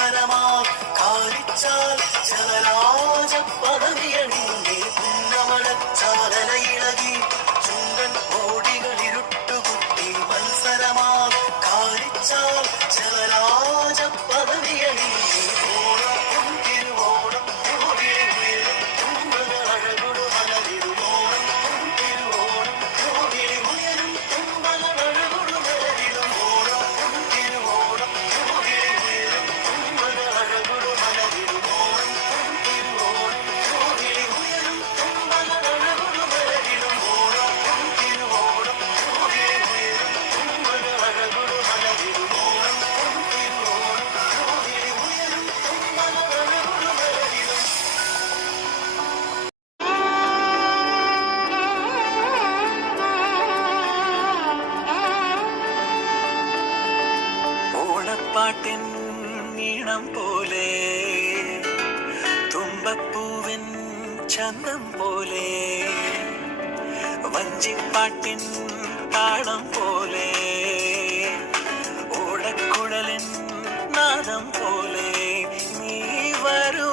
മത്സരമായി കാലിച്ചാൽ ജലരാജ പദവിയണിഞ്ഞേ പുന്നമടച്ചാലല ഇളകി ചുണ്ടൻ കോടികളിരുട്ടുകുത്തി മത്സരമായി കാലിച്ചാൽ ജലരാജ പദവിയണിഞ്ഞേ ഓണം തിരുവോണം തുമ്പകളഴകൊടു മലരിടുമോണം തിരുവോണം ഉയരും തുമ്പകളഴകൊടു മലരിടും ഓണം തിരുവോണം ഉയരും തുമ്പകളഴകൊടു മലരിടുമോണം തിരുവോണം ഉയരും തുമ്പകളഴകൊടു മലരിടും ഓണം തിരുവോണം ഉയരും തുമ്പകളഴകൊടു മലരിടും ഓണം തിരുവോണം ഉയരും തുമ്പകളഴകൊടു മലരിടും. ഓണപ്പാട്ടിൻ ഈണം പോലെ തുമ്പപ്പൂവിൻ ചന്തം പോലെ വഞ്ചിപ്പാട്ടിൻ താളം പോലെ ഓടക്കുഴലിൻ നാദം പോലെ നീ വരൂ